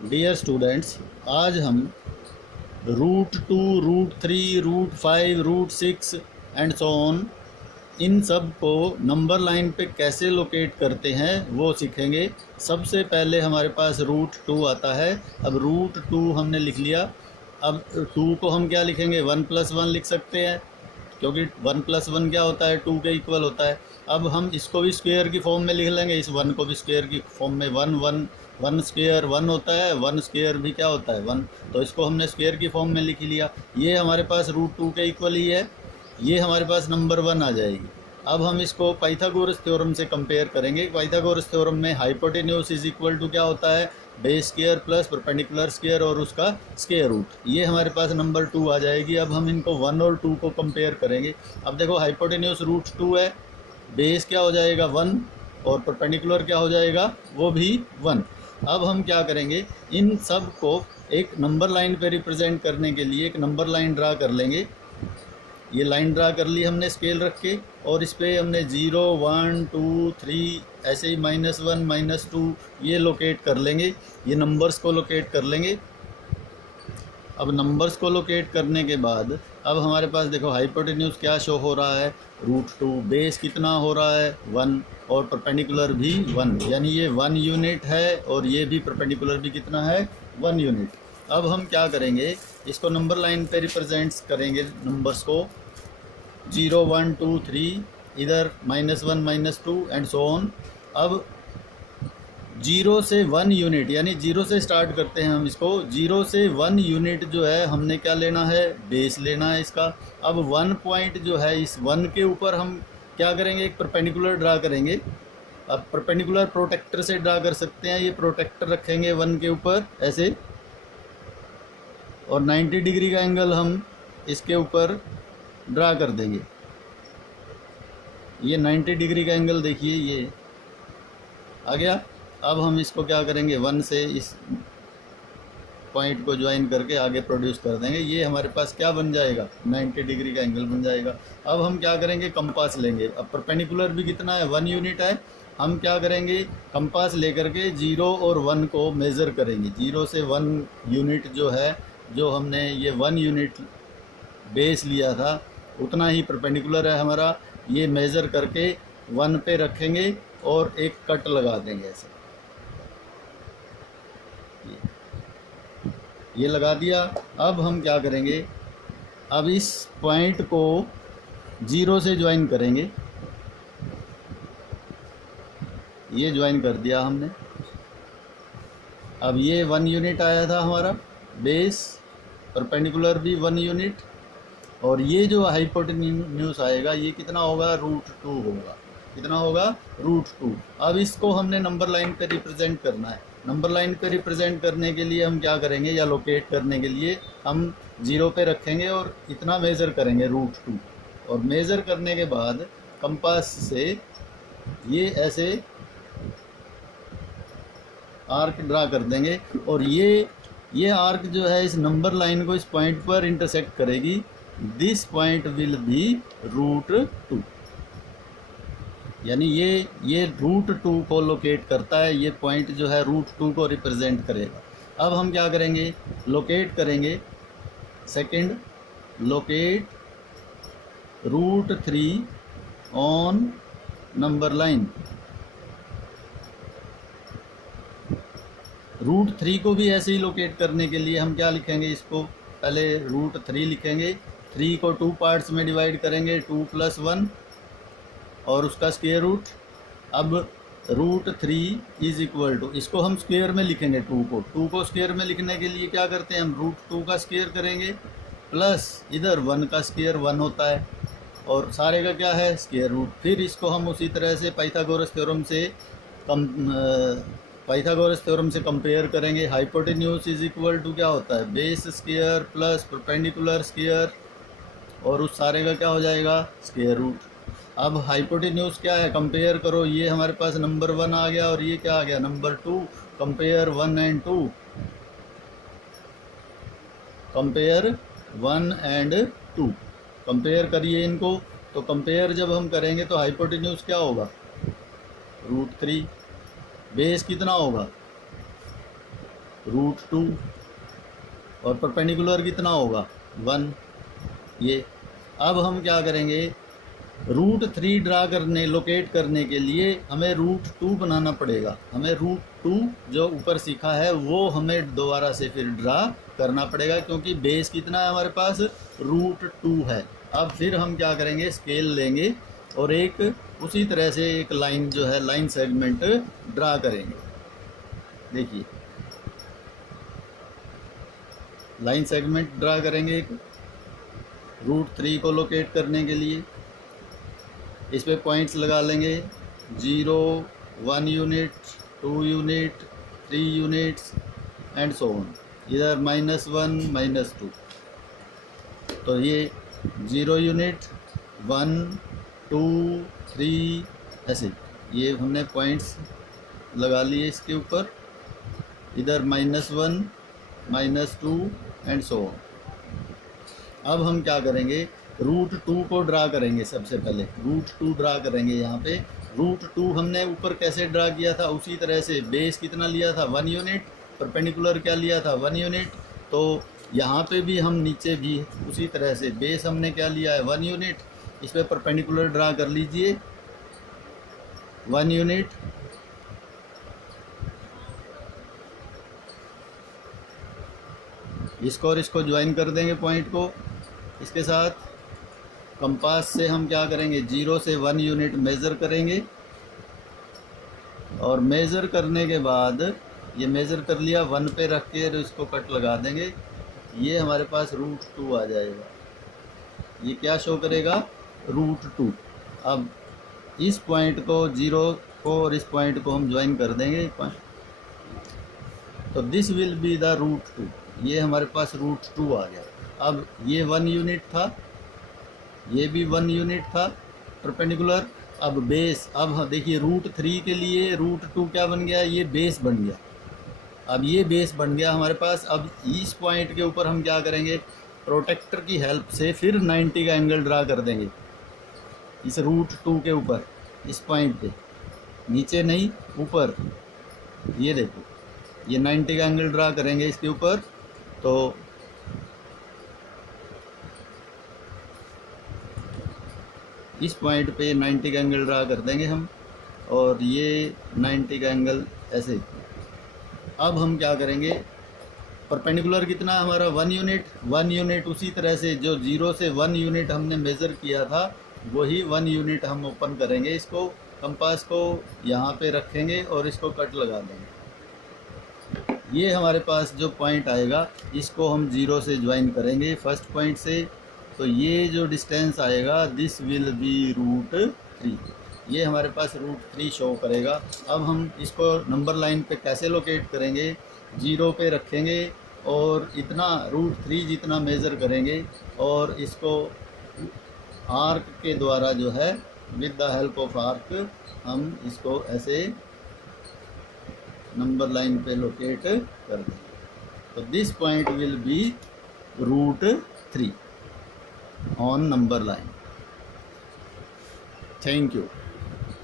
Dear students, आज हम √2, √3, √5, √6 and so on in सब को नंबर लाइन पे कैसे लोकेट करते हैं वो सीखेंगे। सबसे पहले हमारे पास √2 आता है। अब √2 हमने लिख लिया। अब 2 को हम क्या लिखेंगे, 1+1 लिख सकते हैं, क्योंकि 1+1 क्या होता है, 2 के इक्वल होता है। अब हम इसको भी स्क्वायर की फॉर्म में लिख लेंगे, इस 1 को भी स्क्वायर की फॉर्म में। 1 स्क्वायर 1 होता है, 1 स्क्वायर भी क्या होता है, 1। तो इसको हमने स्क्वायर की फॉर्म में लिख लिया। ये हमारे पास √2 के इक्वल ही है, ये हमारे पास नंबर 1 आ जाएगी। अब हम इसको पाइथागोरस थ्योरम से कंपेयर करेंगे। पाइथागोरस थ्योरम में हाइपोटेन्यूज इज इक्वल टू क्या होता है, base square plus perpendicular square और उसका स्क्वायर रूट। ये हमारे पास नंबर 2 आ जाएगी। अब हम इनको 1 और 2 को कंपेयर करेंगे। अब देखो, हाइपोटेन्यूज √2 है, बेस क्या हो जाएगा 1 और परपेंडिकुलर क्या हो जाएगा, वो भी 1। अब हम क्या करेंगे, इन सब को एक नंबर लाइन पे रिप्रेजेंट करने के लिए एक नंबर लाइन ड्रा कर लेंगे। ये लाइन ड्रा कर ली हमने स्केल रख के, और इस पर हमने 0, 1, 2, 3 ऐसे ही -1, -2 ये लोकेट कर लेंगे। ये नंबर्स को लोकेट कर लेंगे। अब नंबर्स को लोकेट करने के बाद अब हमारे पास देखो, हाइपोटेन्यूज क्या शो हो रहा है, √2। बेस कितना हो रहा है, 1, और परपेंडिकुलर भी 1, यानी ये 1 यूनिट है, और ये भी परपेंडिकुलर भी कितना है, 1 यूनिट। अब हम क्या करेंगे, इसको नंबर लाइन पे रिप्रेजेंट्स करेंगे नंबर्स को, 0, 1, 2, 3, इधर -1, -2 एंड सो ऑन। अब 0 से 1 यूनिट, यानी 0 से स्टार्ट करते हैं हम इसको। 0 से 1 यूनिट जो है हमने क्या लेना है, बेस लेना है इसका। अब 1 पॉइंट जो है, इस 1 के ऊपर हम क्या करेंगे, एक परपेंडिकुलर ड्रा करेंगे। अब परपेंडिकुलर प्रोटेक्टर से ड्रा कर सकते हैं। ये प्रोटेक्टर रखेंगे 1 के ऊपर ऐसे, और 90 डिग्री का एंगल हम इसके ऊपर ड्रा कर देंगे। ये 90 डिग्री का एंगल देखिए, ये आ गया। अब हम इसको क्या करेंगे, 1 से इस पॉइंट को ज्वाइन करके आगे प्रोड्यूस कर देंगे। ये हमारे पास क्या बन जाएगा, 90 डिग्री का एंगल बन जाएगा। अब हम क्या करेंगे, कंपास लेंगे। अब परपेंडिकुलर भी कितना है, 1 यूनिट है। हम क्या करेंगे, कंपास लेकर के 0 और 1 को मेज़र करेंगे। 0 से 1 यूनिट जो है, जो हमने ये 1 यूनिट बेस लिया था, उतना ही परपेंडिकुलर है हमारा। ये मेज़र करके 1 पे रखेंगे और एक कट लगा देंगे ऐसे। ये लगा दिया। अब हम क्या करेंगे, अब इस पॉइंट को 0 से ज्वाइन करेंगे। ये ज्वाइन कर दिया हमने। अब ये 1 यूनिट आया था हमारा बेस, परपेंडिकुलर भी 1 यूनिट, और ये जो हाइपोटेन्यूज आएगा ये कितना होगा, √2 होगा। कितना होगा, √2। अब इसको हमने नंबर लाइन पे रिप्रेजेंट करना है। नंबर लाइन पे रिप्रेजेंट करने के लिए हम क्या करेंगे, या लोकेट करने के लिए हम 0 पे रखेंगे और इतना मेज़र करेंगे √2, और मेज़र करने के बाद कंपास से ये ऐसे आर्क ड्रा कर देंगे, और ये आर्क जो है इस नंबर लाइन को इस पॉइंट पर इंटरसेक्ट करेगी। दिस पॉइंट विल बी √2, यानी ये √2 को लोकेट करता है। ये पॉइंट जो है √2 को रिप्रेजेंट करेगा। अब हम क्या करेंगे, लोकेट करेंगे। Second, locate √3 on number line. √3 को भी ऐसे ही लोकेट करने के लिए हम क्या लिखेंगे, इसको पहले √3 लिखेंगे। 3 को 2 पार्ट्स में डिवाइड करेंगे, 2 + 1 और उसका स्क्वायर रूट। अब √3 इज इक्वल टू, इसको हम स्क्वायर में लिखेंगे। 2 को स्क्वायर में लिखने के लिए क्या करते हैं, हम √2 का स्क्वायर करेंगे, प्लस इधर 1 का स्क्वायर 1 होता है, और सारे का क्या है, स्क्वायर रूट। फिर इसको हम उसी तरह से पाइथागोरस थ्योरम से कंपेयर करेंगे। हाइपोटेन्यूज इज इक्वल टू क्या होता है, base square plus perpendicular square, और उस सारे का क्या हो जाएगा, स्क्वायर रूट। अब हाइपोटेन्यूज क्या है, कंपेयर करो। ये हमारे पास नंबर 1 आ गया, और ये क्या आ गया, number 2। Compare 1 and 2, compare 1 and 2, compare करिए इनको। तो कंपेयर जब हम करेंगे तो हाइपोटेन्यूज क्या होगा, √3। बेस कितना होगा, √2 और परपेंडिकुलर कितना होगा 1 ये। अब हम क्या करेंगे, √3 ड्रा करने लोकेट करने के लिए हमें √2 बनाना पड़ेगा। हमें √2 जो ऊपर सीखा है वो हमें दोबारा से फिर ड्रा करना पड़ेगा, क्योंकि बेस कितना है हमारे पास √2 है। अब फिर हम क्या करेंगे, स्केल लेंगे और एक उसी तरह से एक लाइन जो है लाइन सेगमेंट ड्रा करेंगे। देखिए लाइन सेगमेंट ड्रा करेंगे एक √3 को लोकेट करने के लिए। इस पे पॉइंट्स लगा लेंगे 0, 1 unit, 2 unit, 3 units and so on. इधर -1, -2, तो ये 0 यूनिट, 1, 2, 3 ऐसे ये हमने पॉइंट्स लगा लिए इसके ऊपर। इधर -1, -2 एंड सो ऑन। अब हम क्या करेंगे, √2 को ड्रा करेंगे। सबसे पहले √2 ड्रा करेंगे। यहाँ पे √2 हमने ऊपर कैसे ड्रा किया था उसी तरह से। बेस कितना लिया था 1 यूनिट, परपेंडिकुलर क्या लिया था 1 यूनिट। तो यहाँ पे भी हम नीचे भी उसी तरह से बेस हमने क्या लिया है 1 यूनिट। इस पर परपेंडिकुलर ड्रा कर लीजिए 1 यूनिट। इसको और इसको ज्वाइन कर देंगे पॉइंट को इसके साथ। कंपास से हम क्या करेंगे, 0 से 1 यूनिट मेज़र करेंगे और मेज़र करने के बाद ये मेज़र कर लिया 1 पे रख के इसको कट लगा देंगे। ये हमारे पास √2 आ जाएगा। ये क्या शो करेगा √2। अब इस पॉइंट को 0 को और इस पॉइंट को हम ज्वाइन कर देंगे तो दिस विल बी द √2। ये हमारे पास √2 आ गया। अब ये 1 यूनिट था, ये भी 1 यूनिट था परपेंडिकुलर। अब बेस, अब देखिए √3 के लिए √2 क्या बन गया, ये बेस बन गया। अब ये बेस बन गया हमारे पास। अब इस पॉइंट के ऊपर हम क्या करेंगे, प्रोटेक्टर की हेल्प से फिर 90 का एंगल ड्रा कर देंगे इस √2 के ऊपर। इस पॉइंट पे नीचे नहीं ऊपर, ये देखो ये 90 का एंगल ड्रा करेंगे इसके ऊपर। तो इस पॉइंट पे 90 का एंगल ड्रा कर देंगे हम और ये 90 का एंगल ऐसे। अब हम क्या करेंगे, परपेंडिकुलर कितना है हमारा 1 यूनिट। 1 यूनिट उसी तरह से जो 0 से 1 यूनिट हमने मेज़र किया था वही 1 यूनिट हम ओपन करेंगे। इसको कंपास को यहाँ पे रखेंगे और इसको कट लगा देंगे। ये हमारे पास जो पॉइंट आएगा इसको हम 0 से ज्वाइन करेंगे फर्स्ट पॉइंट से। तो ये जो डिस्टेंस आएगा दिस विल बी √3। ये हमारे पास √3 शो करेगा। अब हम इसको नंबर लाइन पे कैसे लोकेट करेंगे, 0 पे रखेंगे और इतना √3 जितना मेज़र करेंगे और इसको आर्क के द्वारा जो है with the help of arc हम इसको ऐसे नंबर लाइन पे लोकेट कर देंगे। तो this point will be √3 on number line. Thank you.